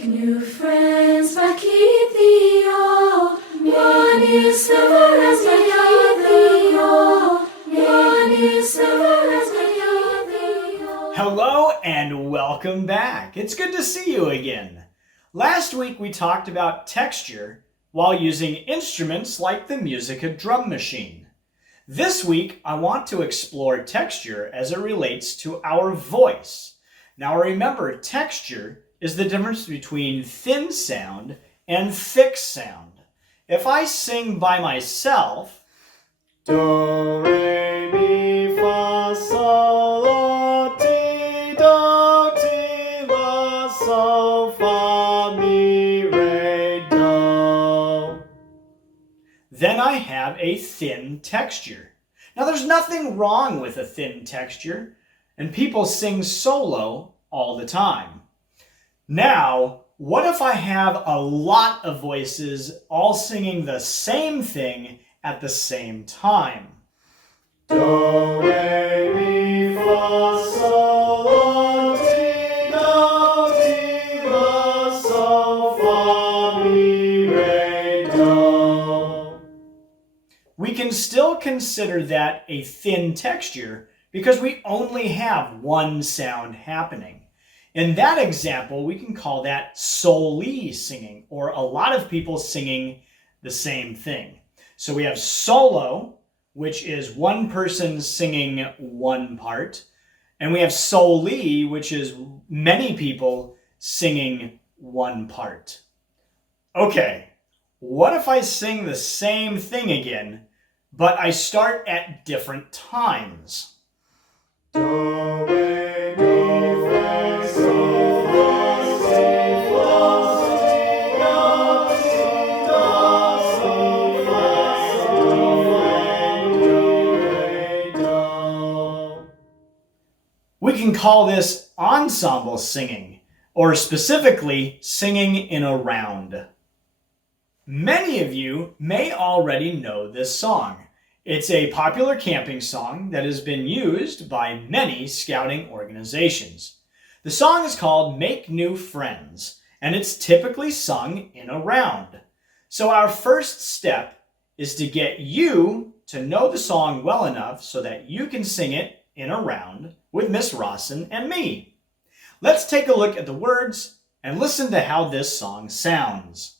Make new friends, but keep the old. One is never as the other. One is never as the other. Hello and welcome back. It's good to see you again. Last week we talked about texture while using instruments like the Musica drum machine. This week I want to explore texture as it relates to our voice. Now remember, texture is the difference between thin sound and thick sound. If I sing by myself, do, re, mi, fa, sol, la, ti, do, ti, la, sol, fa, mi, re, do, then I have a thin texture. Now there's nothing wrong with a thin texture, and people sing solo all the time. Now, what if I have a lot of voices all singing the same thing at the same time? Do, re, mi, fa, sol, la, ti, do, ti, la, sol, fa, mi, re, do. We can still consider that a thin texture because we only have one sound happening. In that example, we can call that soli singing, or a lot of people singing the same thing. So we have solo, which is one person singing one part, and we have soli, which is many people singing one part. Okay, what if I sing the same thing again, but I start at different times? Do, re, mi, fa, sol, la, si, fa, si, la, si, do, si, fa, sol, fa, mi, re, do. We can call this ensemble singing, or specifically singing in a round. Many of you may already know this song. It's a popular camping song that has been used by many scouting organizations. The song is called Make New Friends, and it's typically sung in a round. So our first step is to get you to know the song well enough so that you can sing it in a round with Miss Rawson and me. Let's take a look at the words and listen to how this song sounds.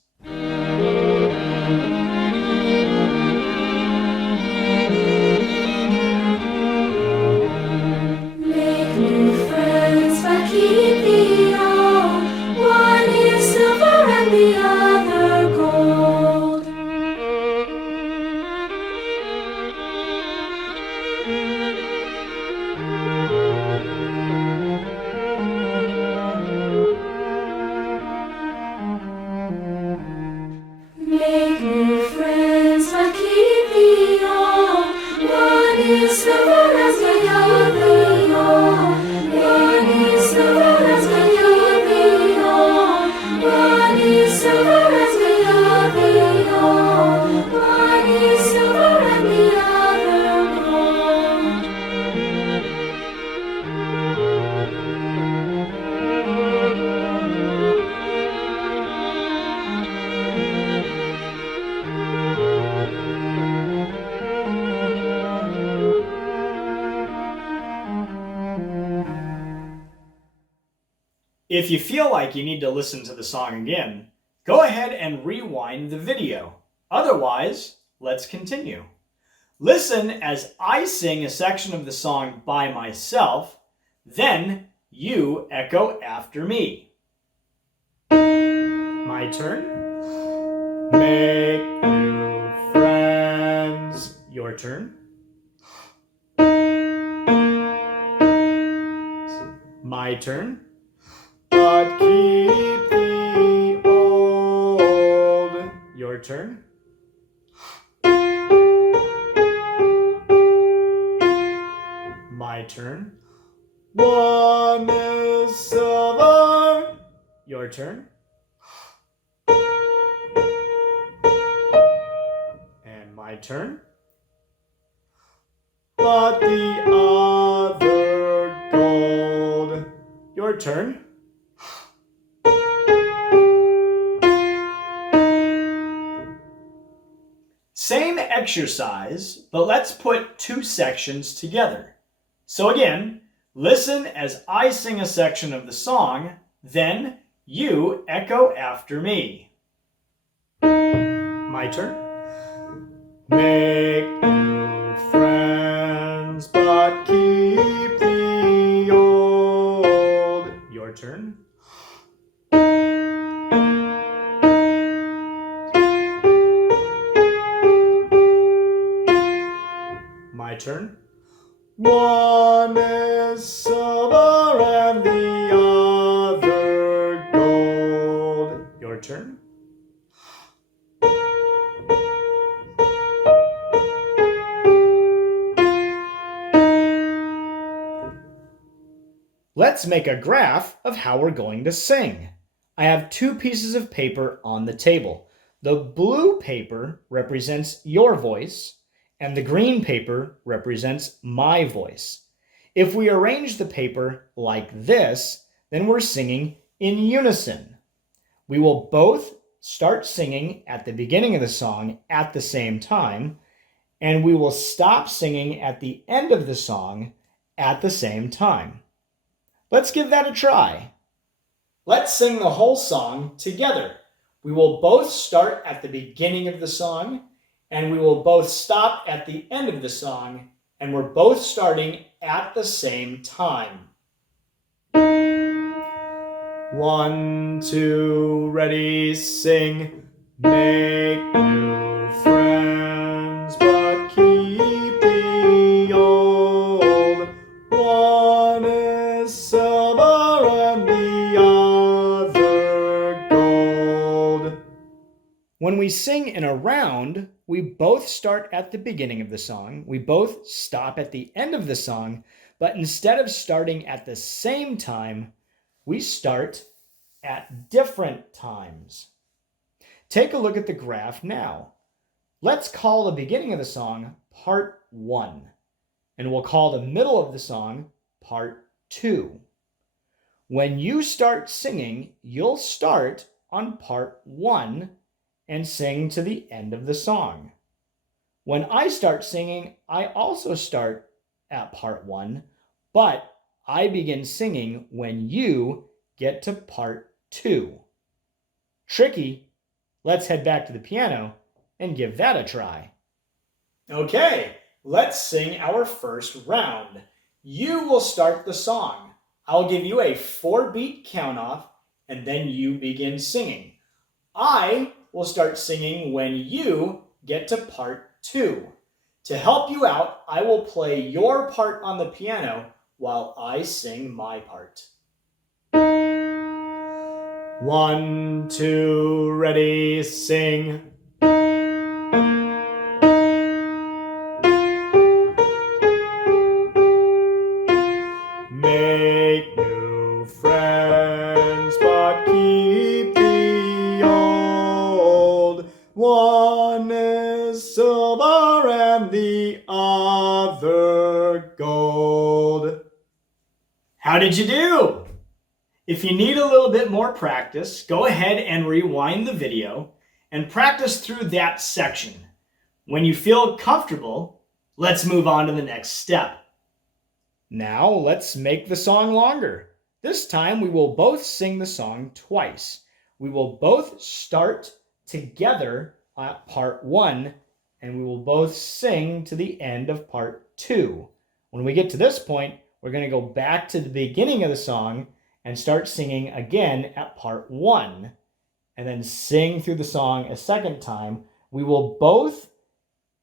Keep the old. One is silver and the other gold. Make new friends, but keep the old. One is silver as the other gold. One is silver as the other gold. One is silver as the other gold. One is silver and the other gold. If you feel like you need to listen to the song again, go ahead and rewind the video. Otherwise, let's continue. Listen as I sing a section of the song by myself, then you echo after me. My turn. Make new friends. Your turn. My turn. But keep the old. Your turn. My turn. One is silver. Your turn. And my turn. But the other gold. Your turn. exercise, but let's put two sections together. So again, listen as I sing a section of the song, then you echo after me. My turn. Make new friends, but keep the old. Your turn. My turn. One is silver and the other gold. Your turn. Let's make a graph of how we're going to sing. I have two pieces of paper on the table. The blue paper represents your voice, and the green paper represents my voice. If we arrange the paper like this, then we're singing in unison. We will both start singing at the beginning of the song at the same time, and we will stop singing at the end of the song at the same time. Let's give that a try. Let's sing the whole song together. We will both start at the beginning of the song, and we will both stop at the end of the song, and we're both starting at the same time. 1, 2, ready, sing. Make new friends, but keep the old. One is silver and the other gold. When we sing in a round, we both start at the beginning of the song, we both stop at the end of the song, but instead of starting at the same time, we start at different times. Take a look at the graph now. Let's call the beginning of the song part 1, and we'll call the middle of the song part 2. When you start singing, you'll start on part 1 and sing to the end of the song. When I start singing, I also start at part 1, but I begin singing when you get to part 2. Tricky. Let's head back to the piano and give that a try. Okay, let's sing our first round. You will start the song. I'll give you a 4-beat count off, and then you begin singing. I will start singing when you get to part 2. To help you out, I will play your part on the piano while I sing my part. 1, 2, ready, sing. Make new friends, but keep the old. One is silver and the other gold. How did you do? If you need a little bit more practice, go ahead and rewind the video and practice through that section. When you feel comfortable, let's move on to the next step. Now let's make the song longer. This time we will both sing the song twice. We will both start together at part 1, and we will both sing to the end of part 2. When we get to this point, we're going to go back to the beginning of the song and start singing again at part 1, and then sing through the song a second time. We will both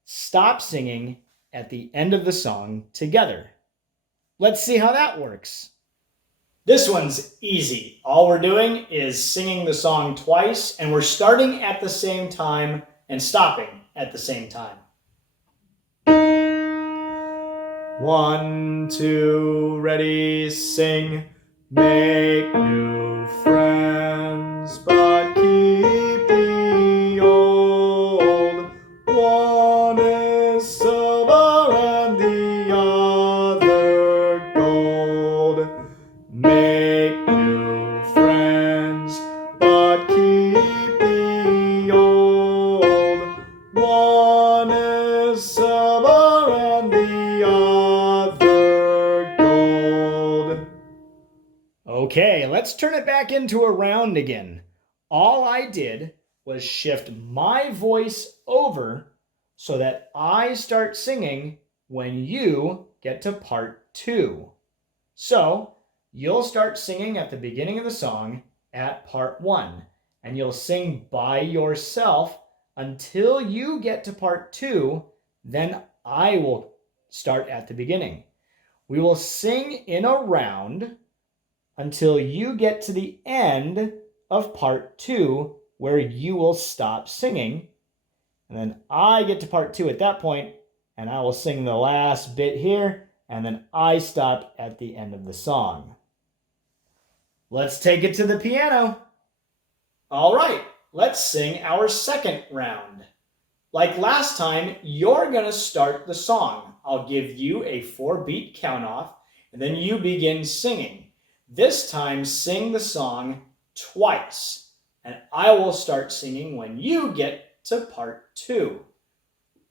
stop singing at the end of the song together. Let's see how that works. This one's easy. All we're doing is singing the song twice, and we're starting at the same time and stopping at the same time. 1, 2, ready, sing. Make new friends, but keep the old. One is silver and the other gold. Make new friends, but keep the old. One is Let's turn it back into a round again. All I did was shift my voice over so that I start singing when you get to part 2. So you'll start singing at the beginning of the song at part 1, and you'll sing by yourself until you get to part 2. Then I will start at the beginning. We will sing in a round until you get to the end of part 2, where you will stop singing. And then I get to part 2 at that point, and I will sing the last bit here, and then I stop at the end of the song. Let's take it to the piano. All right, let's sing our second round. Like last time, you're going to start the song. I'll give you a 4-beat count off, and then you begin singing. This time, sing the song twice, and I will start singing when you get to part 2.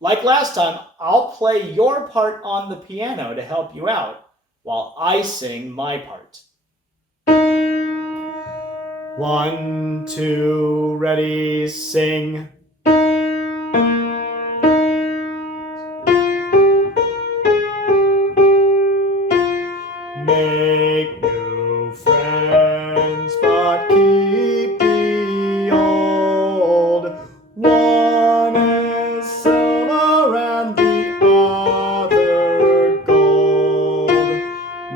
Like last time, I'll play your part on the piano to help you out while I sing my part. 1, 2, ready, sing. Make new friends, but keep the old. One is silver and the other gold.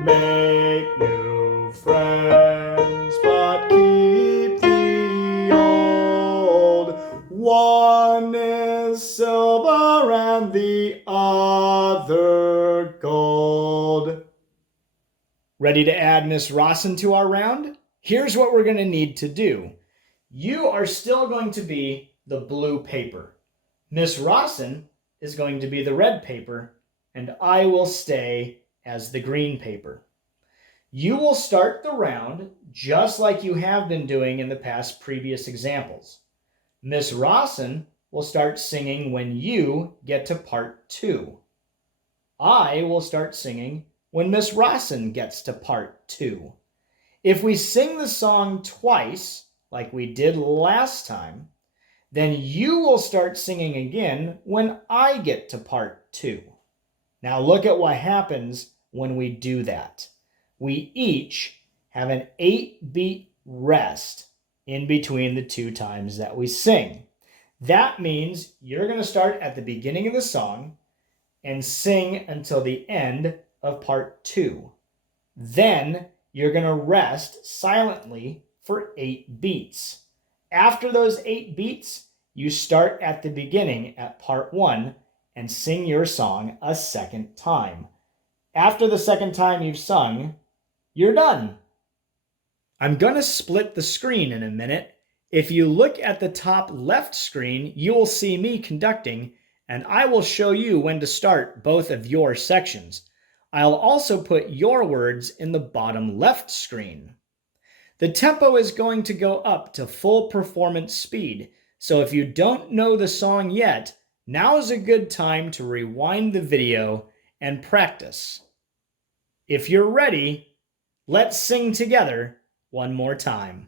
Make new friends, but keep the old. One is silver and the other gold. Ready to add Miss Rawson to our round? Here's what we're going to need to do. You are still going to be the blue paper. Miss Rawson is going to be the red paper, and I will stay as the green paper. You will start the round just like you have been doing in the past previous examples. Miss Rawson will start singing when you get to part 2. I will start singing when Miss Rawson gets to part 2. If we sing the song twice, like we did last time, then you will start singing again when I get to part 2. Now look at what happens when we do that. We each have an 8-beat rest in between the 2 times that we sing. That means you're going to start at the beginning of the song and sing until the end of part 2. Then you're going to rest silently for 8 beats. After those 8 beats, you start at the beginning at part 1 and sing your song a second time. After the second time you've sung, you're done. I'm going to split the screen in a minute. If you look at the top left screen, you will see me conducting, and I will show you when to start both of your sections. I'll also put your words in the bottom left screen. The tempo is going to go up to full performance speed, so if you don't know the song yet, now is a good time to rewind the video and practice. If you're ready, let's sing together one more time.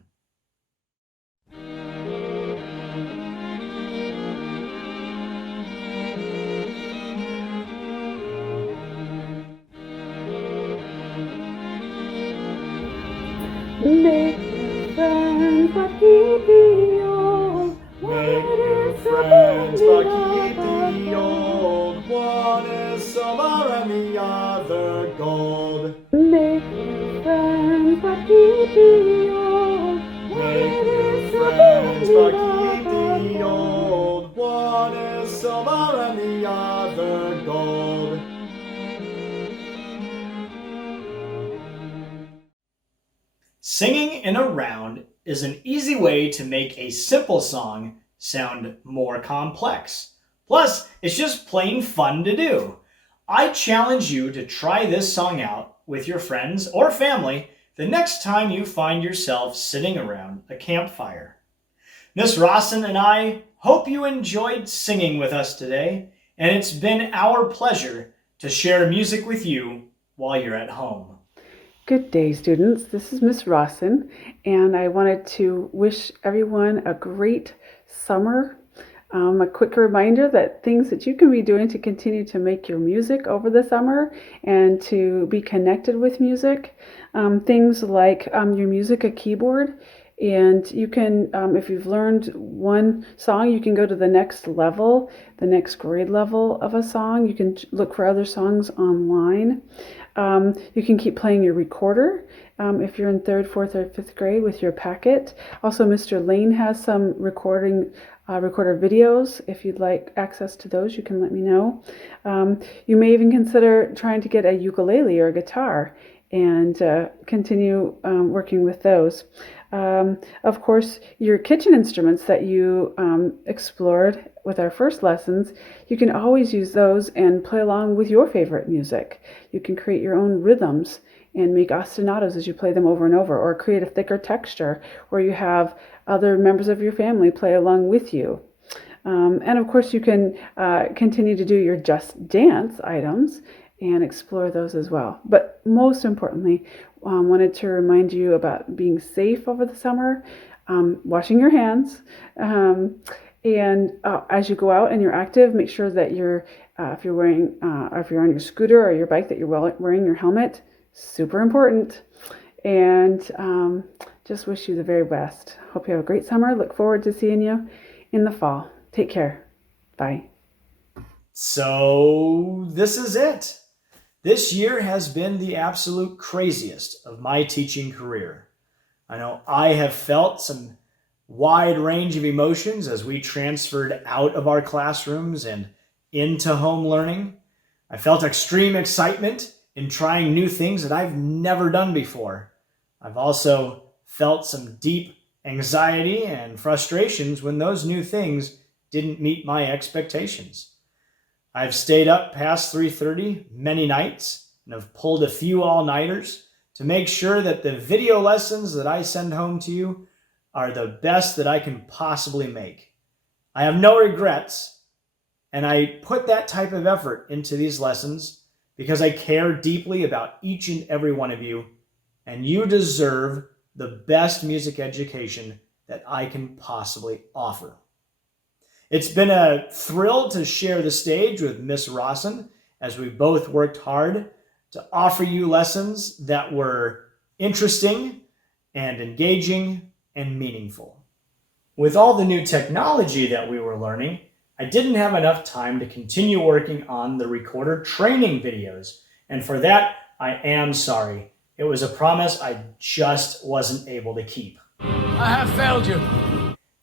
Make new friends, but keep the old. Make new friends, but keep the old. One is silver and the other gold. Make new friends, but keep the old. Make new friends, but keep the old. One is silver and the other gold. Singing in a round is an easy way to make a simple song sound more complex. Plus, it's just plain fun to do. I challenge you to try this song out with your friends or family the next time you find yourself sitting around a campfire. Miss Rawson and I hope you enjoyed singing with us today, and it's been our pleasure to share music with you while you're at home. Good day, students. This is Miss Rawson, and I wanted to wish everyone a great summer. A quick reminder that things that you can be doing to continue to make your music over the summer and to be connected with music. Things like your music, a keyboard. And you can, if you've learned one song, you can go to the next level, the next grade level of a song. You can look for other songs online. You can keep playing your recorder if you're in 3rd, 4th, or 5th grade with your packet. Also, Mr. Lane has some recorder videos. If you'd like access to those, you can let me know. You may even consider trying to get a ukulele or a guitar and continue working with those. Of course, your kitchen instruments that you explored with our first lessons, you can always use those and play along with your favorite music. You can create your own rhythms and make ostinatos as you play them over and over, or create a thicker texture where you have other members of your family play along with you. And of course, you can continue to do your Just Dance items and explore those as well. But most importantly, wanted to remind you about being safe over the summer, washing your hands, and as you go out and you're active, make sure that if you're wearing, or if you're on your scooter or your bike, that you're wearing your helmet. Super important. And just wish you the very best. Hope you have a great summer. Look forward to seeing you in the fall. Take care. Bye. So this is it. This year has been the absolute craziest of my teaching career. I know I have felt some wide range of emotions as we transferred out of our classrooms and into home learning. I felt extreme excitement in trying new things that I've never done before. I've also felt some deep anxiety and frustrations when those new things didn't meet my expectations. I've stayed up past 3:30 many nights and have pulled a few all-nighters to make sure that the video lessons that I send home to you are the best that I can possibly make. I have no regrets, and I put that type of effort into these lessons because I care deeply about each and every one of you, and you deserve the best music education that I can possibly offer. It's been a thrill to share the stage with Miss Rawson as we both worked hard to offer you lessons that were interesting and engaging and meaningful. With all the new technology that we were learning, I didn't have enough time to continue working on the recorder training videos, and for that, I am sorry. It was a promise I just wasn't able to keep. I have failed you.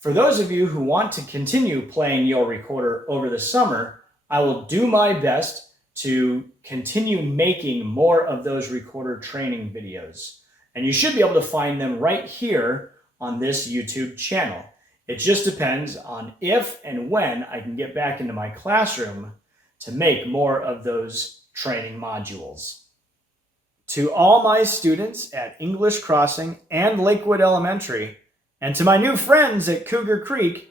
For those of you who want to continue playing your recorder over the summer, I will do my best to continue making more of those recorder training videos. And you should be able to find them right here on this YouTube channel. It just depends on if and when I can get back into my classroom to make more of those training modules. To all my students at English Crossing and Lakewood Elementary, and to my new friends at Cougar Creek,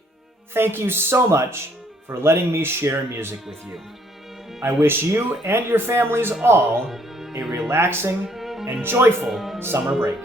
thank you so much for letting me share music with you. I wish you and your families all a relaxing and joyful summer break.